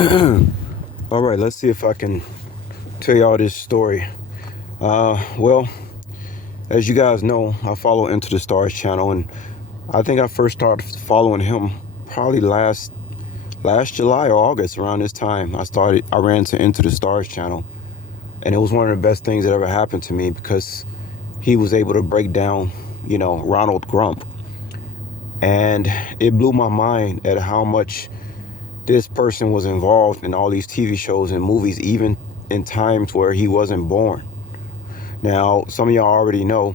All right, let's see if I can tell y'all this story. Well, as you guys know, I follow Into the Stars channel, and I think I first started following him probably last July or August. Around this time, I ran to Into the Stars channel, and it was one of the best things that ever happened to me because he was able to break down, Ronald Grump, and it blew my mind at how much this person was involved in all these TV shows and movies, even in times where he wasn't born. Now, some of y'all already know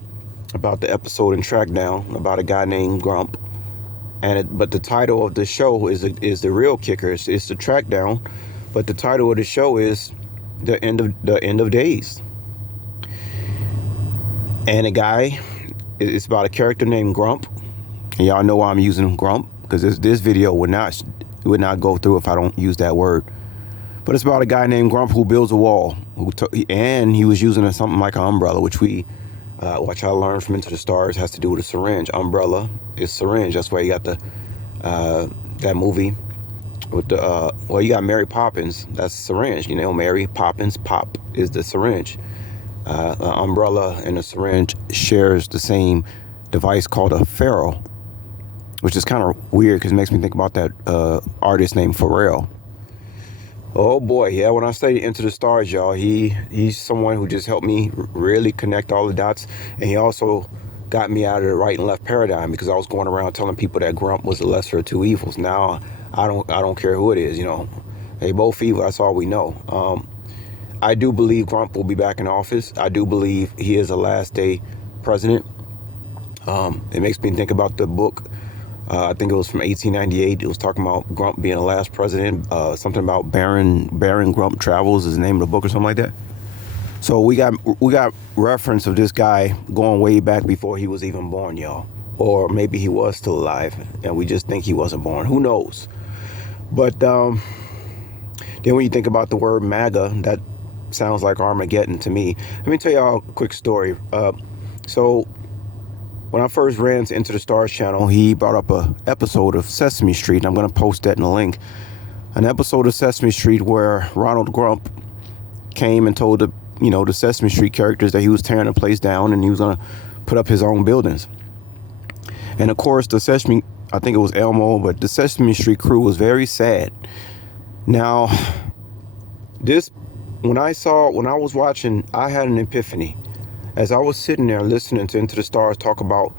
about the episode in Trackdown about a guy named Grump, but the title of the show is the real kicker. It's the Trackdown, but the title of the show is the end of days. And it's about a character named Grump, and y'all know why I'm using Grump because this video would not go through if I don't use that word. But it's about a guy named Grump who builds a wall, and he was using something like an umbrella, which I learned from Into the Stars has to do with a syringe. Umbrella is syringe. That's why you got that movie with you got Mary Poppins. That's syringe. Mary Poppins. Pop is the syringe. An umbrella and a syringe shares the same device called a ferrule, which is kind of weird because it makes me think about that artist named Pharrell. Oh boy, yeah, when I say Into the Stars, y'all, he's someone who just helped me really connect all the dots, and he also got me out of the right and left paradigm because I was going around telling people that Grump was the lesser of two evils. Now I don't care who it is, they both evil. That's all we know. I do believe Grump will be back in office. I do believe he is a last day president. It makes me think about the book. I think it was from 1898. It was talking about Grump being the last president. Something about Baron Grump Travels is the name of the book or something like that. So we got reference of this guy going way back before he was even born, y'all. Or maybe he was still alive and we just think he wasn't born. Who knows? But then when you think about the word MAGA, that sounds like Armageddon to me. Let me tell y'all a quick story. So when I first ran Into the Stars channel, he brought up a episode of Sesame Street, and I'm going to post that in the link. An episode of Sesame Street where Ronald Grump came and told the Sesame Street characters that he was tearing the place down and he was going to put up his own buildings. And of course, I think it was Elmo, but the Sesame Street crew was very sad. Now, when I was watching, I had an epiphany. As I was sitting there listening to Into the Stars talk about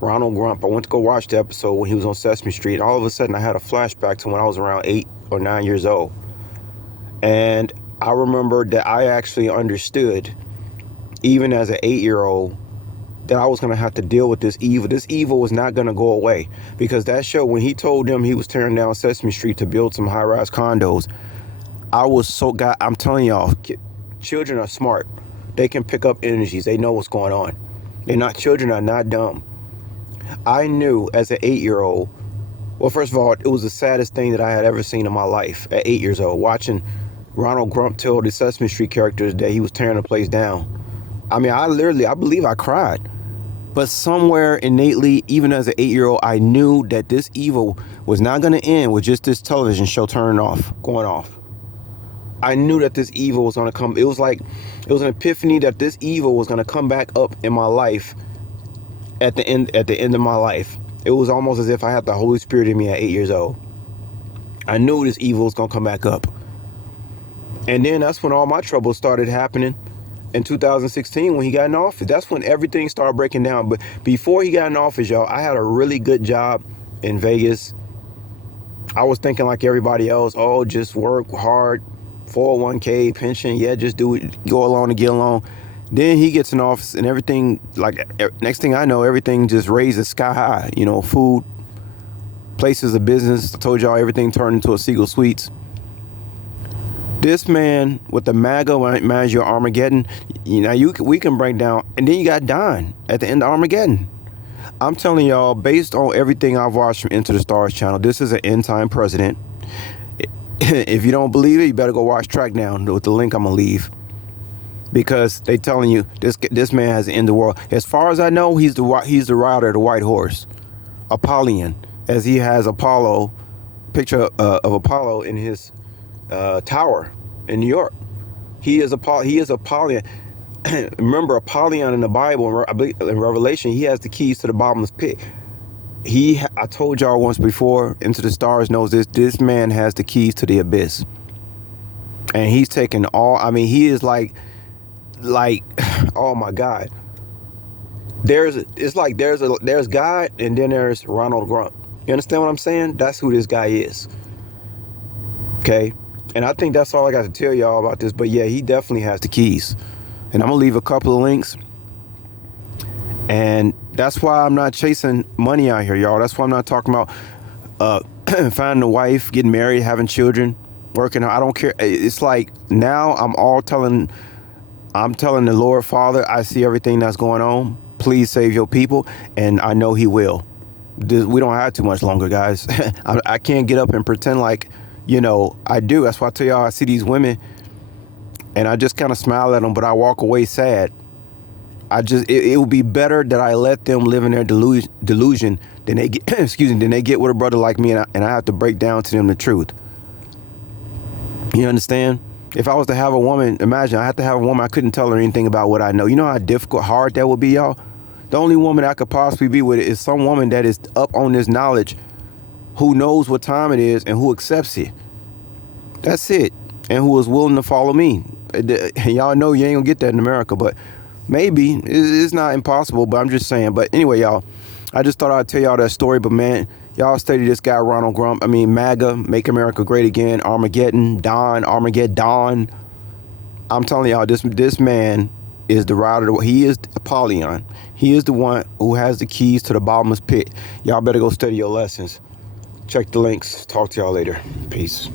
Ronald Grump, I went to go watch the episode when he was on Sesame Street. And all of a sudden, I had a flashback to when I was around 8 or 9 years old. And I remembered that I actually understood, even as an 8-year-old, that I was going to have to deal with this evil. This evil was not going to go away. Because that show, when he told them he was tearing down Sesame Street to build some high-rise condos, I'm telling y'all, children are smart. They can pick up energies. They know what's going on. Children are not dumb. I knew as an 8-year-old, well, first of all, it was the saddest thing that I had ever seen in my life at 8 years old, watching Ronald Grump tell the Sesame Street characters that he was tearing the place down. I mean, I believe I cried. But somewhere innately, even as an 8-year-old, I knew that this evil was not going to end with just this television show going off. I knew that this evil was going to come. It was an epiphany that this evil was going to come back up in my life at the end of my life. It was almost as if I had the Holy Spirit in me at 8 years old. I knew this evil was going to come back up. And then that's when all my troubles started happening in 2016 when he got in office. That's when everything started breaking down. But before he got in office, y'all, I had a really good job in Vegas. I was thinking like everybody else, just work hard. 401k, pension, just do it, go along to get along. Then he gets in office and everything, next thing I know, everything just raises sky high. Food, places of business. I told y'all everything turned into a Siegel Suites. This man with the MAGA, manage your Armageddon, we can break down. And then you got Don at the end of Armageddon. I'm telling y'all, based on everything I've watched from Into the Stars channel, this is an end time president. If you don't believe it, you better go watch Trackdown with the link I'm gonna leave, because they telling you this man has the end of the world. As far as I know, he's the rider of the white horse, Apollyon, as he has Apollo, picture of Apollo in his tower in New York. He is Apollyon. Remember, Apollyon in the Bible, I believe in Revelation, he has the keys to the bottomless pit. I told y'all once before, Into the Stars knows this. This man has the keys to the abyss, and he's taken all. I mean, he is like, oh my God. There's God, and then there's Ronald Grump. You understand what I'm saying? That's who this guy is. Okay, and I think that's all I got to tell y'all about this. But yeah, he definitely has the keys. And I'm going to leave a couple of links. And that's why I'm not chasing money out here, y'all. That's why I'm not talking about finding a wife, getting married, having children, working. I don't care. It's like now I'm telling the Lord, Father, I see everything that's going on. Please save your people. And I know he will. We don't have too much longer, guys. I can't get up and pretend like, I do. That's why I tell y'all, I see these women and I just kind of smile at them, but I walk away sad. It would be better that I let them live in their delusion than they get, than they get with a brother like me, and I have to break down to them the truth. You understand? If I was to have a woman, imagine I had to have a woman, I couldn't tell her anything about what I know. You know how hard that would be, y'all? The only woman I could possibly be with is some woman that is up on this knowledge, who knows what time it is and who accepts it. That's it. And who is willing to follow me. Y'all know you ain't gonna get that in America, but maybe. It's not impossible, but I'm just saying. But anyway, y'all, I just thought I'd tell y'all that story. But man, y'all study this guy, Ronald Grump. I mean, MAGA, Make America Great Again, Armageddon. I'm telling y'all, this man is the rider. He is Apollyon. He is the one who has the keys to the bottomless pit. Y'all better go study your lessons. Check the links. Talk to y'all later. Peace.